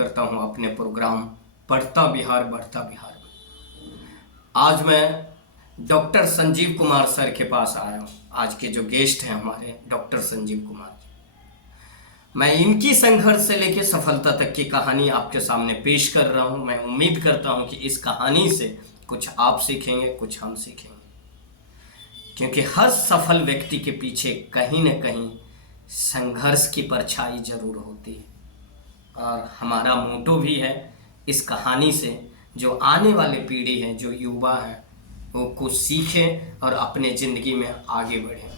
करता हूं अपने प्रोग्राम पढ़ता बिहार बढ़ता बिहार में। आज मैं डॉक्टर संजीव कुमार सर के पास आया हूं। आज के जो गेस्ट हैं हमारे डॉक्टर संजीव कुमार जी, मैं इनकी संघर्ष से लेकर सफलता तक की कहानी आपके सामने पेश कर रहा हूं। मैं उम्मीद करता हूं कि इस कहानी से कुछ आप सीखेंगे, कुछ हम सीखेंगे, क्योंकि हर सफल व्यक्ति के पीछे कहीं न कहीं संघर्ष की परछाई जरूर होती है। और हमारा मोटो भी है इस कहानी से जो आने वाले पीढ़ी है, जो युवा है, वो कुछ सीखें और अपने ज़िंदगी में आगे बढ़ें।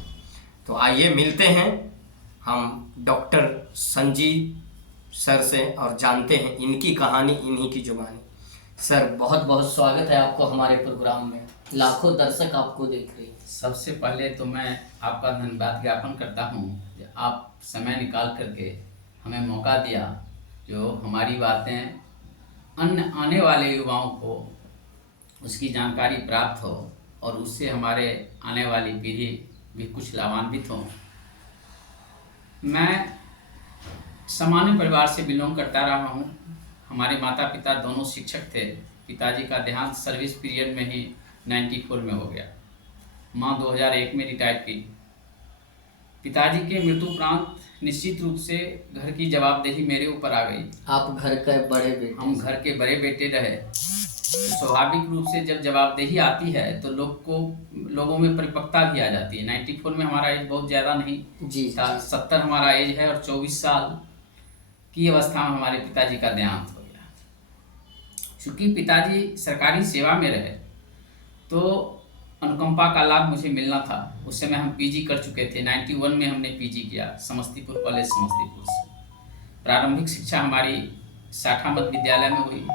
तो आइए मिलते हैं हम डॉक्टर संजीव सर से और जानते हैं इनकी कहानी, इन्हीं की जुबानी। सर, बहुत बहुत स्वागत है आपको हमारे प्रोग्राम में। लाखों दर्शक आपको देख रहे हैं। सबसे पहले तो मैं आपका धन्यवाद ज्ञापन करता हूँ कि आप समय निकाल करके हमें मौका दिया, जो हमारी बातें अन्य आने वाले युवाओं को उसकी जानकारी प्राप्त हो और उससे हमारे आने वाली पीढ़ी भी कुछ लाभान्वित हो। मैं सामान्य परिवार से बिलोंग करता रहा हूँ। हमारे माता पिता दोनों शिक्षक थे। पिताजी का देहांत सर्विस पीरियड में ही 94 में हो गया। माँ 2001 में रिटायर की। पिताजी के मृत्यु उपरांत निश्चित रूप से घर की जवाबदेही मेरे ऊपर आ गई। आप घर के बड़े बेटे? हम घर के बड़े बेटे रहे। तो स्वाभाविक रूप से जब जवाबदेही आती है तो लोगों में परिपक्वता भी आ जाती है। 94 में हमारा एज बहुत ज़्यादा नहीं जी था, 70 हमारा एज है और 24 साल की अवस्था में हमारे पिताजी का देहांत हो गया। चूँकि पिताजी सरकारी सेवा में रहे तो अनुकंपा का लाभ मुझे मिलना था। उस समय हम पीजी कर चुके थे। 91 में हमने पीजी किया समस्तीपुर कॉलेज समस्तीपुर से। प्रारंभिक शिक्षा हमारी शाखा मध्य विद्यालय में हुई,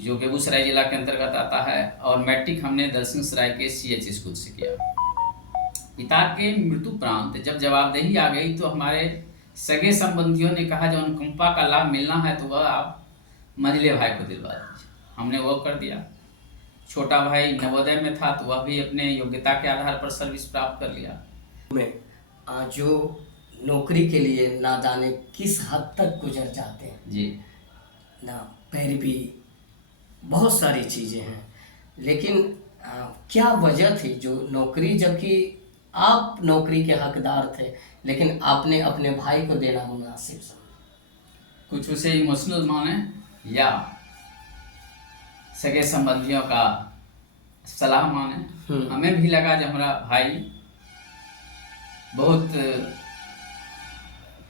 जो बेगूसराय जिला के अंतर्गत आता है, और मैट्रिक हमने दलसिंहसराय के CH स्कूल से किया। पिता के मृत्यु उपरांत जब जवाबदेही आ गई तो हमारे सगे संबंधियों ने कहा जो अनुकंपा का लाभ मिलना है तो वह आप मंझले भाई को दिलवा दीजिए। हमने वो कर दिया। छोटा भाई नवोदय में था तो वह भी अपने योग्यता के आधार पर सर्विस प्राप्त कर लिया। में जो नौकरी के लिए ना जाने किस हद तक गुजर जाते हैं जी ना, पैरवी, बहुत सारी चीज़ें हैं, लेकिन क्या वजह थी जो नौकरी, जबकि आप नौकरी के हकदार थे, लेकिन आपने अपने भाई को देना मुनासिब समझा? कुछ उसे इमोशनल माने या सगे संबंधियों का सलाह माने। हमें भी लगा जब हमारा भाई बहुत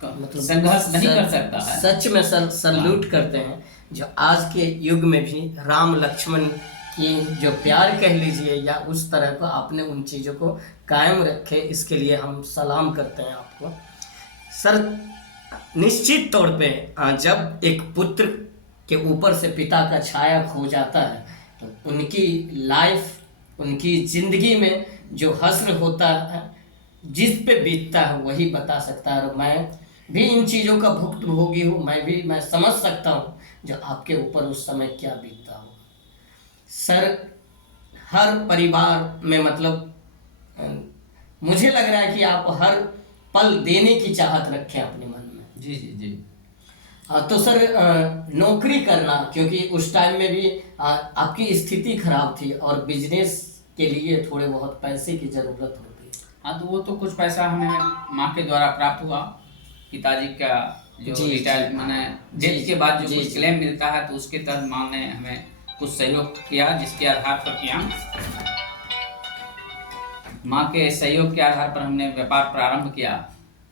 मतलब संघर्ष नहीं कर सकता है। सच में सल्यूट करते हैं जो आज के युग में भी राम लक्ष्मण की जो प्यार कह लीजिए या उस तरह को आपने उन चीज़ों को कायम रखे, इसके लिए हम सलाम करते हैं आपको। सर, निश्चित तौर पे जब एक पुत्र के ऊपर से पिता का छाया खो जाता है तो उनकी लाइफ, उनकी ज़िंदगी में जो हस्र होता है, जिस पे बीतता है वही बता सकता है। और मैं भी इन चीज़ों का भुक्तभोगी हूँ। मैं समझ सकता हूँ जो आपके ऊपर उस समय क्या बीतता हो। सर, हर परिवार में मतलब मुझे लग रहा है कि आप हर पल देने की चाहत रखें अपने मन में। जी जी जी। तो सर, नौकरी करना, क्योंकि उस टाइम में भी आपकी स्थिति खराब थी और बिजनेस के लिए थोड़े बहुत पैसे की ज़रूरत होती है। हाँ, तो वो तो कुछ पैसा हमें माँ के द्वारा प्राप्त हुआ। पिताजी का जो रिटायर मैंने डेथ के बाद जो कुछ क्लेम मिलता है तो उसके तहत माँ ने हमें कुछ सहयोग किया, जिसके आधार पर किया। माँ के सहयोग के आधार पर हमने व्यापार प्रारंभ किया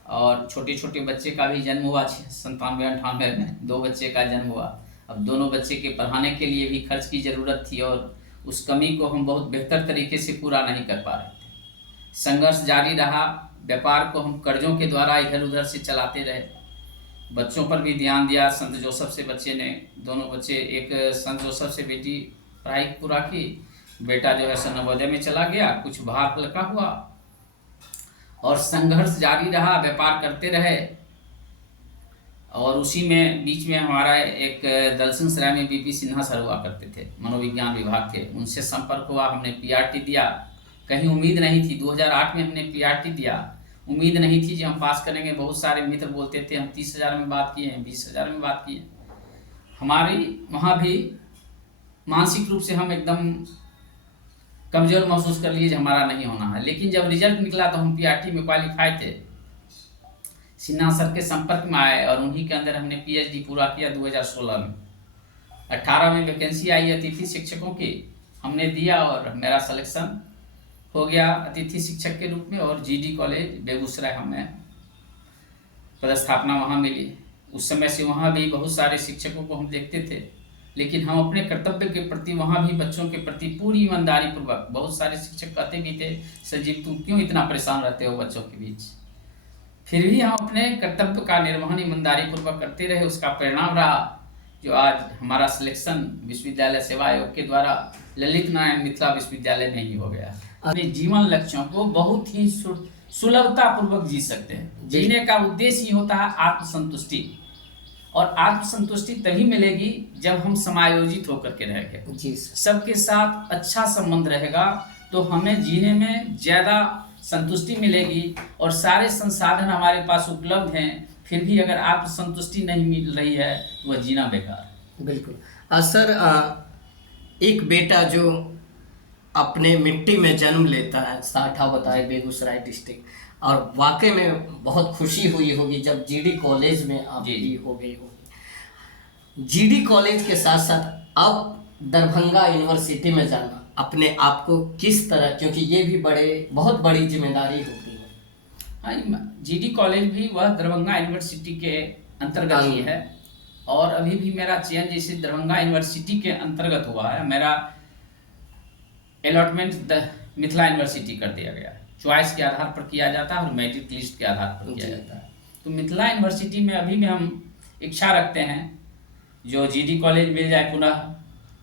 और छोटे छोटे बच्चे का भी जन्म हुआ। 97-98 में 2 बच्चे का जन्म हुआ। अब दोनों बच्चे के पढ़ाने के लिए भी खर्च की ज़रूरत थी और उस कमी को हम बहुत बेहतर तरीके से पूरा नहीं कर पा रहे थे। संघर्ष जारी रहा। व्यापार को हम कर्जों के द्वारा इधर उधर से चलाते रहे। बच्चों पर भी ध्यान दिया। संत जोसेफ से बच्चे ने, दोनों बच्चे, एक संत जोसेफ से बेटी पढ़ाई पूरा की, बेटा जो है नवोदय में चला गया, कुछ बाहर लगा हुआ, और संघर्ष जारी रहा। व्यापार करते रहे और उसी में बीच में हमारा एक दलसिंहसराय में BP सिन्हा सर हुआ करते थे, मनोविज्ञान विभाग के। उनसे संपर्क हुआ, हमने PRT दिया। कहीं उम्मीद नहीं थी। 2008 में हमने PRT दिया। उम्मीद नहीं थी कि हम पास करेंगे। बहुत सारे मित्र बोलते थे हम 30,000 में बात किए हैं, 20,000 में बात किए। हमारी वहाँ भी मानसिक रूप से हम एकदम कमज़ोर महसूस कर लिए हमारा नहीं होना है। लेकिन जब रिजल्ट निकला तो हम पीआरटी में क्वालिफाई थे, सिन्हा सर के संपर्क में आए और उन्हीं के अंदर हमने पीएचडी पूरा किया 2016 में। 18 में वैकेंसी आई अतिथि शिक्षकों की, हमने दिया और मेरा सिलेक्शन हो गया अतिथि शिक्षक के रूप में, और जीडी कॉलेज बेगूसराय हमें पदस्थापना वहाँ मिली। उस समय से वहाँ भी बहुत सारे शिक्षकों को हम देखते थे, लेकिन हम अपने कर्तव्य के प्रति वहाँ भी बच्चों के प्रति पूरी ईमानदारी पूर्वक, बहुत सारे शिक्षक कहते भी थे संजीव तुम क्यों इतना परेशान रहते हो बच्चों के बीच, फिर भी हम अपने कर्तव्य का निर्वहन ईमानदारी पूर्वक करते रहे। उसका परिणाम रहा जो आज हमारा सिलेक्शन विश्वविद्यालय सेवा आयोग के द्वारा ललित नारायण मिथिला विश्वविद्यालय में ही हो गया। अपने जीवन लक्ष्यों को बहुत ही सुलभता पूर्वक जी सकते हैं। जीने का उद्देश्य ही होता है आत्मसंतुष्टि, और आत्मसंतुष्टि तभी मिलेगी जब हम समायोजित होकर के रहेंगे, जी सबके साथ अच्छा संबंध रहेगा तो हमें जीने में ज़्यादा संतुष्टि मिलेगी। और सारे संसाधन हमारे पास उपलब्ध हैं, फिर भी अगर आत्मसंतुष्टि नहीं मिल रही है तो वह जीना बेकार। बिल्कुल। सर, एक बेटा जो अपने मिट्टी में जन्म लेता है, साठा बताए बेगूसराय डिस्ट्रिक्ट, और वाकई में बहुत खुशी हुई होगी जब जीडी कॉलेज में आप भी हो गई होगी। जीडी कॉलेज के साथ साथ अब दरभंगा यूनिवर्सिटी में जाना अपने आप को किस तरह, क्योंकि ये भी बहुत बड़ी जिम्मेदारी होती है। हाँ, जीडी कॉलेज भी वह दरभंगा यूनिवर्सिटी के अंतर्गत ही है, और अभी भी मेरा चयन जैसे दरभंगा यूनिवर्सिटी के अंतर्गत हुआ है, मेरा अलॉटमेंट मिथिला यूनिवर्सिटी कर दिया गया है। चॉइस के आधार पर किया जाता है और मेरिट लिस्ट के आधार पर किया जाता है। तो मिथिला यूनिवर्सिटी में अभी भी हम इच्छा रखते हैं जो जीडी कॉलेज मिल जाए पुनः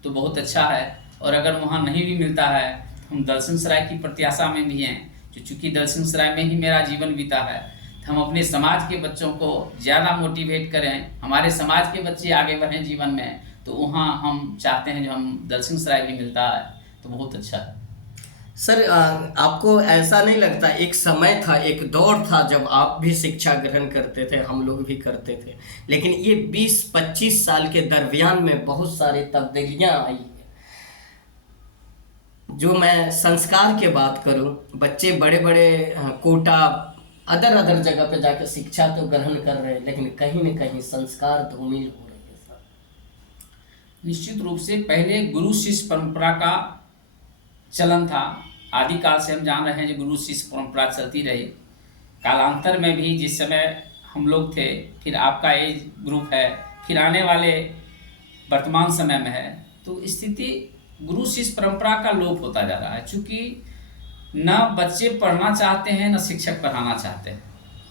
तो बहुत अच्छा है, और अगर वहाँ नहीं भी मिलता है तो हम दलसिंहसराय की प्रत्याशा में भी हैं, जो चूँकि दलसिंहसराय में ही मेरा जीवन बीता है, तो हम अपने समाज के बच्चों को ज़्यादा मोटिवेट करें, हमारे समाज के बच्चे आगे बढ़ें जीवन में, तो वहाँ हम चाहते हैं जो हम दलसिंहसराय भी मिलता है तो बहुत अच्छा है। सर, आपको ऐसा नहीं लगता एक समय था, एक दौर था जब आप भी शिक्षा ग्रहण करते थे, हम लोग भी करते थे, लेकिन ये 20-25 साल के दरमियान में बहुत सारी तब्दीलियां आई हैं। जो मैं संस्कार की बात करूं, बच्चे बड़े बड़े कोटा अदर जगह पे जाकर शिक्षा तो ग्रहण कर रहे हैं, लेकिन कहीं न कहीं संस्कार धूमिल हो रहे हैं। सर, निश्चित रूप से पहले गुरु शिष्य परंपरा का चलन था, आदिकाल से हम जान रहे हैं जो गुरु शिष्य परंपरा चलती रही। कालांतर में भी जिस समय हम लोग थे, फिर आपका एज ग्रुप है, फिर आने वाले वर्तमान समय में है, तो स्थिति गुरु शिष्य परंपरा का लोप होता जा रहा है। चूँकि न बच्चे पढ़ना चाहते हैं न शिक्षक पढ़ाना चाहते हैं,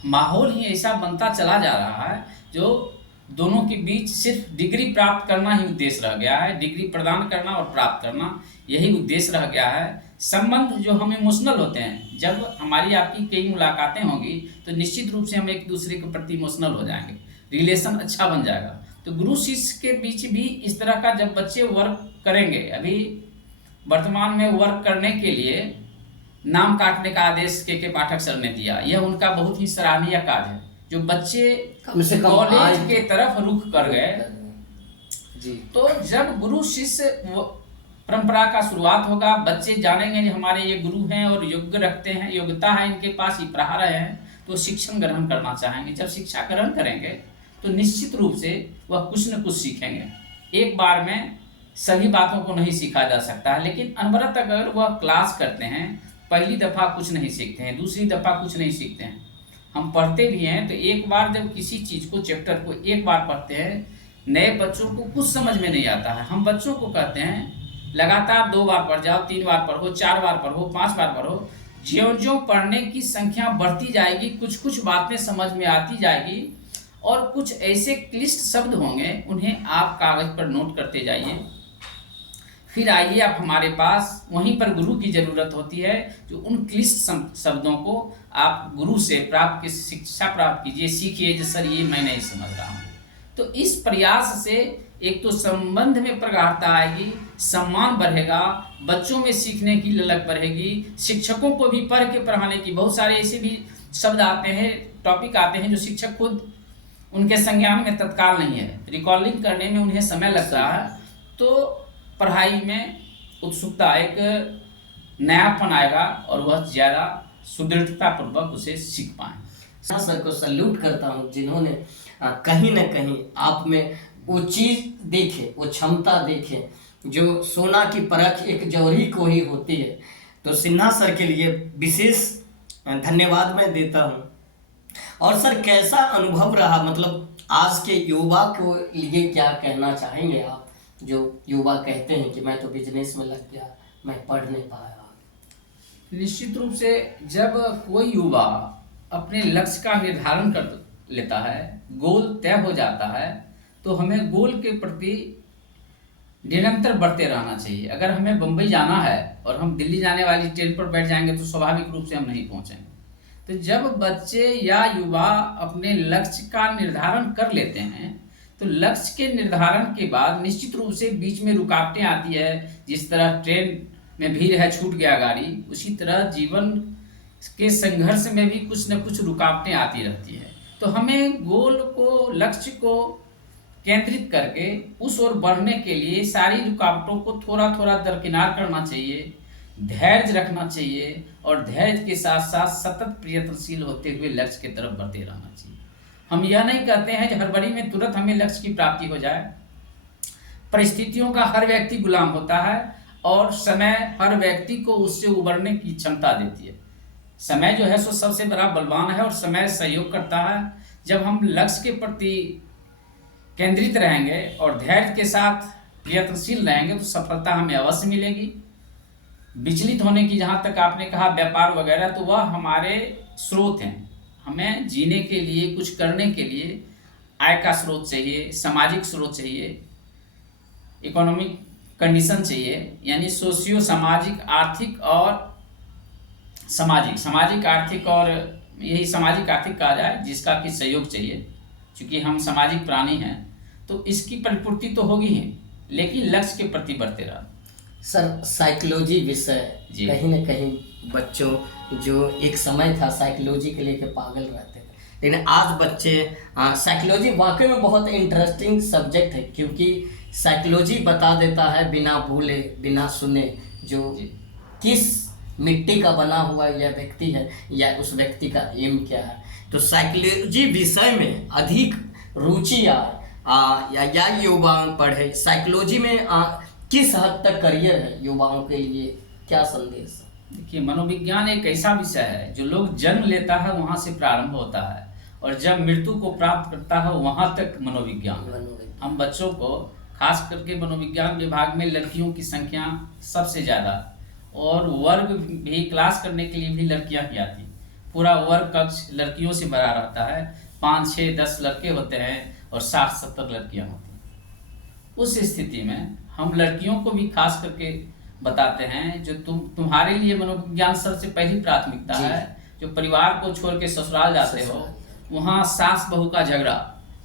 माहौल ही ऐसा बनता चला जा रहा है जो दोनों के बीच सिर्फ डिग्री प्राप्त करना ही उद्देश्य रह गया है, डिग्री प्रदान करना और प्राप्त करना यही उद्देश्य रह गया है। संबंध जो हम इमोशनल होते हैं, जब हमारी आपकी कई मुलाकातें होंगी तो निश्चित रूप से हम एक दूसरे के प्रति इमोशनल हो जाएंगे, रिलेशन अच्छा बन जाएगा। तो गुरु शिष्य के बीच भी इस तरह का जब बच्चे वर्क करेंगे, अभी वर्तमान में वर्क करने के लिए नाम काटने का आदेश के पाठक सर ने दिया, यह उनका बहुत ही सराहनीय कार्य है। जो बच्चे कॉलेज के तरफ रुख कर गए जी, तो जब गुरु शिष्य परंपरा का शुरुआत होगा, बच्चे जानेंगे कि हमारे ये गुरु हैं और योग्य रखते हैं, योग्यता है इनके पास, ये पढ़ा रहे हैं, तो शिक्षण ग्रहण करना चाहेंगे। जब शिक्षा ग्रहण करेंगे तो निश्चित रूप से वह कुछ न कुछ सीखेंगे। एक बार में सभी बातों को नहीं सीखा जा सकता है, लेकिन अनवरत अगर वह क्लास करते हैं, पहली दफ़ा कुछ नहीं सीखते हैं, दूसरी दफ़ा कुछ नहीं सीखते हैं। हम पढ़ते भी हैं तो एक बार जब किसी चीज़ को, चैप्टर को एक बार पढ़ते हैं, नए बच्चों को कुछ समझ में नहीं आता है। हम बच्चों को कहते हैं लगातार 2 बार पढ़ जाओ, 3 बार पढ़ो, 4 बार पढ़ो, 5 बार पढ़ो। ज्यों-ज्यों पढ़ने की संख्या बढ़ती जाएगी, कुछ बातें समझ में आती जाएगी, और कुछ ऐसे क्लिष्ट शब्द होंगे, उन्हें आप कागज़ पर नोट करते जाइए। फिर आइए आप हमारे पास, वहीं पर गुरु की ज़रूरत होती है, जो उन क्लिष्ट शब्दों को आप गुरु से शिक्षा प्राप्त कीजिए, सीखिए जो सर ये मैं नहीं समझ रहा हूँ। तो इस प्रयास से एक तो संबंध में प्रगाढ़ता आएगी, सम्मान बढ़ेगा, बच्चों में सीखने की ललक बढ़ेगी, शिक्षकों को भी पढ़ के पढ़ाने की, बहुत सारे ऐसे भी शब्द आते हैं, टॉपिक आते हैं जो शिक्षक खुद उनके संज्ञान में तत्काल नहीं है, रिकॉलिंग करने में उन्हें समय लगता है, तो पढ़ाई में उत्सुकता, एक नयापन आएगा और वह ज़्यादा सुदृढ़ता पूर्वक उसे सीख पाएँ। सर को सल्यूट करता हूँ जिन्होंने कहीं न कहीं आप में वो चीज़ देखे, वो क्षमता देखे जो सोना की परख एक जौहरी को ही होती है। तो सिन्हा सर के लिए विशेष धन्यवाद मैं देता हूँ। और सर कैसा अनुभव रहा, मतलब आज के युवा को लिए क्या कहना चाहेंगे आप, जो युवा कहते हैं कि मैं तो बिजनेस में लग गया, मैं पढ़ नहीं पाया। निश्चित रूप से जब कोई युवा अपने लक्ष्य का निर्धारण कर लेता है, गोल तय हो जाता है, तो हमें गोल के प्रति निरंतर बढ़ते रहना चाहिए। अगर हमें बम्बई जाना है और हम दिल्ली जाने वाली ट्रेन पर बैठ जाएंगे तो स्वाभाविक रूप से हम नहीं पहुंचेंगे। तो जब बच्चे या युवा अपने लक्ष्य का निर्धारण कर लेते हैं, तो लक्ष्य के निर्धारण के बाद निश्चित रूप से बीच में रुकावटें आती है। जिस तरह ट्रेन में भीड़ है, छूट गया गाड़ी, उसी तरह जीवन के संघर्ष में भी कुछ न कुछ रुकावटें आती रहती है। तो हमें गोल को, लक्ष्य को केंद्रित करके उस ओर बढ़ने के लिए सारी रुकावटों को थोड़ा थोड़ा दरकिनार करना चाहिए, धैर्य रखना चाहिए और धैर्य के साथ साथ सतत प्रयत्नशील होते हुए लक्ष्य की तरफ बढ़ते रहना चाहिए। हम यह नहीं कहते हैं कि हड़बड़ी में तुरंत हमें लक्ष्य की प्राप्ति हो जाए। परिस्थितियों का हर व्यक्ति गुलाम होता है और समय हर व्यक्ति को उससे उबरने की क्षमता देती है। समय जो है सो सबसे बड़ा बलवान है और समय सहयोग करता है। जब हम लक्ष्य के प्रति केंद्रित रहेंगे और धैर्य के साथ प्रयत्नशील रहेंगे तो सफलता हमें अवश्य मिलेगी। विचलित होने की जहाँ तक आपने कहा व्यापार वगैरह, तो वह हमारे स्रोत हैं। हमें जीने के लिए, कुछ करने के लिए आय का स्रोत चाहिए, सामाजिक स्रोत चाहिए, इकोनॉमिक कंडीशन चाहिए, यानी सोशियो सामाजिक, आर्थिक और सामाजिक आर्थिक, और यही सामाजिक आर्थिक कहा जाए जिसका कि सहयोग चाहिए। क्योंकि हम सामाजिक प्राणी हैं तो इसकी परिपूर्ति तो होगी ही, लेकिन लक्ष्य के प्रति बढ़ते रहा। सर साइकोलॉजी विषय कहीं न कहीं बच्चों, जो एक समय था साइकोलॉजी के लेके पागल रहते थे, लेकिन आज बच्चे साइकोलॉजी वाकई में बहुत इंटरेस्टिंग सब्जेक्ट है, क्योंकि साइकोलॉजी बता देता है बिना बोले बिना सुने जो किस मिट्टी का बना हुआ यह व्यक्ति है या उस व्यक्ति का एम क्या है। तो साइकोलॉजी विषय में अधिक रुचि या युवा पढ़े, साइकोलॉजी में किस हद तक करियर है युवाओं के लिए, क्या संदेश? देखिए, मनोविज्ञान एक ऐसा विषय है जो लोग जन्म लेता है वहाँ से प्रारंभ होता है और जब मृत्यु को प्राप्त करता है वहाँ तक मनोविज्ञान। हम बच्चों को खास करके मनोविज्ञान विभाग में लड़कियों की संख्या सबसे ज़्यादा, और वर्ग भी क्लास करने के लिए भी लड़कियां ही आती। पूरा वर्ग कक्ष लड़कियों से भरा रहता है, 5, 6, 10 लड़के होते हैं और 60-70 लड़कियां होती हैं। उस स्थिति में हम लड़कियों को भी खास करके बताते हैं, जो तुम्हारे लिए मनोविज्ञान सबसे पहली प्राथमिकता है। जो परिवार को छोड़ के ससुराल जाते हो, वहाँ सास बहू का झगड़ा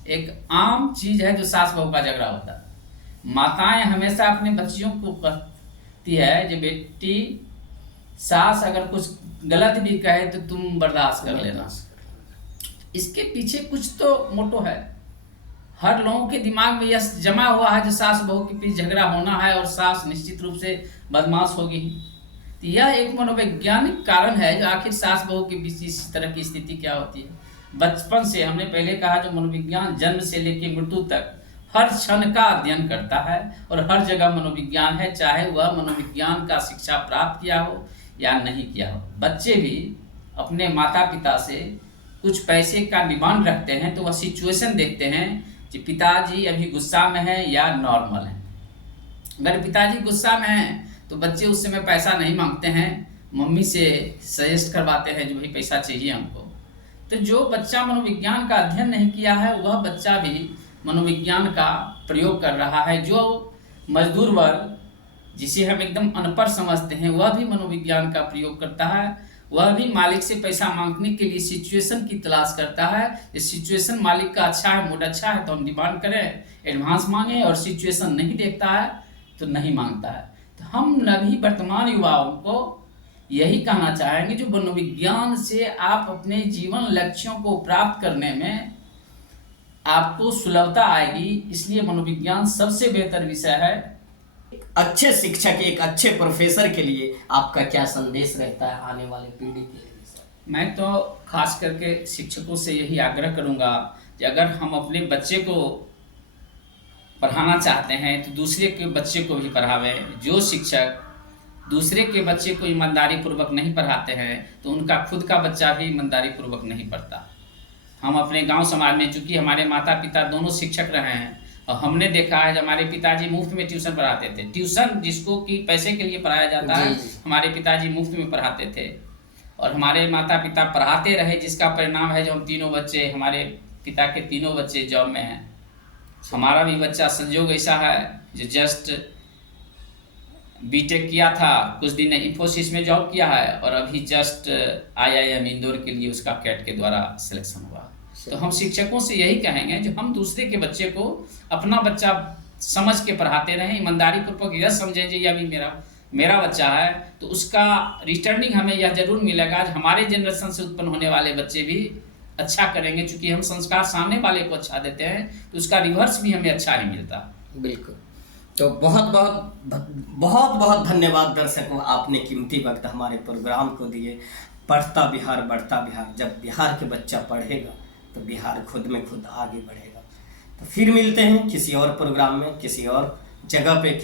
एक आम चीज़ है, जो सास बहू का झगड़ा होता है। माताएं हमेशा अपने बच्चियों को कहती है जो बेटी, सास अगर कुछ गलत भी कहे तो तुम बर्दाश्त कर लेना। इसके पीछे कुछ तो मोटो है। हर लोगों के दिमाग में यह जमा हुआ है जो सास बहू के बीच झगड़ा होना है और सास निश्चित रूप से बदमाश होगी। तो यह एक मनोवैज्ञानिक कारण है जो आखिर सास बहू के बीच इस तरह की स्थिति क्या होती है। बचपन से, हमने पहले कहा, जो मनोविज्ञान जन्म से लेकर मृत्यु तक हर क्षण का अध्ययन करता है और हर जगह मनोविज्ञान है, चाहे वह मनोविज्ञान का शिक्षा प्राप्त किया हो या नहीं किया हो। बच्चे भी अपने माता पिता से कुछ पैसे का डिमांड रखते हैं तो वह सिचुएशन देखते हैं कि पिताजी अभी गुस्सा में है या नॉर्मल है। अगर पिताजी गुस्सा में हैं तो बच्चे उस समय पैसा नहीं मांगते हैं, मम्मी से सजेस्ट करवाते हैं जो भाई पैसा चाहिए हमको। तो जो बच्चा मनोविज्ञान का अध्ययन नहीं किया है वह बच्चा भी मनोविज्ञान का प्रयोग कर रहा है। जो मजदूर वर्ग, जिसे हम एकदम अनपढ़ समझते हैं, वह भी मनोविज्ञान का प्रयोग करता है। वह भी मालिक से पैसा मांगने के लिए सिचुएशन की तलाश करता है। इस सिचुएशन मालिक का अच्छा है, मूड अच्छा है तो हम डिमांड करें, एडवांस मांगें, और सिचुएशन नहीं देखता है तो नहीं मांगता है। तो हम नवी वर्तमान युवाओं को यही कहना चाहेंगे, जो मनोविज्ञान से आप अपने जीवन लक्ष्यों को प्राप्त करने में आपको सुलभता आएगी। इसलिए मनोविज्ञान सबसे बेहतर विषय है। अच्छे शिक्षक, एक अच्छे प्रोफेसर के लिए आपका क्या संदेश रहता है आने वाले पीढ़ी के लिए सर? मैं तो खास करके शिक्षकों से यही आग्रह करूंगा कि अगर हम अपने बच्चे को पढ़ाना चाहते हैं तो दूसरे के बच्चे को भी पढ़ावें। जो शिक्षक दूसरे के बच्चे को ईमानदारी पूर्वक नहीं पढ़ाते हैं तो उनका खुद का बच्चा भी ईमानदारी पूर्वक नहीं पढ़ता। हम अपने गांव समाज में, चूँकि हमारे माता पिता दोनों शिक्षक रहे हैं, और हमने देखा है हमारे पिताजी मुफ्त में ट्यूशन पढ़ाते थे। ट्यूशन जिसको कि पैसे के लिए पढ़ाया जाता है, हमारे पिताजी मुफ्त में पढ़ाते थे और हमारे माता पिता पढ़ाते रहे, जिसका परिणाम है जो हम तीनों बच्चे, हमारे पिता के तीनों बच्चे जॉब में हैं। हमारा भी बच्चा संजोग ऐसा है जो जस्ट बीटेक किया था, कुछ दिन इंफोसिस में जॉब किया है और अभी जस्ट IIM इंदौर के लिए उसका कैट के द्वारा सिलेक्शन हुआ। तो हम शिक्षकों से यही कहेंगे जो हम दूसरे के बच्चे को अपना बच्चा समझ के पढ़ाते रहें, ईमानदारी पूर्वक यह समझें कि यह भी मेरा बच्चा है, तो उसका रिटर्निंग हमें यह जरूर मिलेगा। हमारे जनरेशन से उत्पन्न होने वाले बच्चे भी अच्छा करेंगे, चूँकि हम संस्कार सामने वाले को अच्छा देते हैं तो उसका रिवर्स भी हमें अच्छा ही मिलता। बिल्कुल। तो बहुत बहुत धन्यवाद दर्शकों, आपने कीमती वक्त हमारे प्रोग्राम को दिए। पढ़ता बिहार बढ़ता बिहार, जब बिहार के बच्चा पढ़ेगा तो बिहार खुद में खुद आगे बढ़ेगा। तो फिर मिलते हैं किसी और प्रोग्राम में, किसी और जगह पे।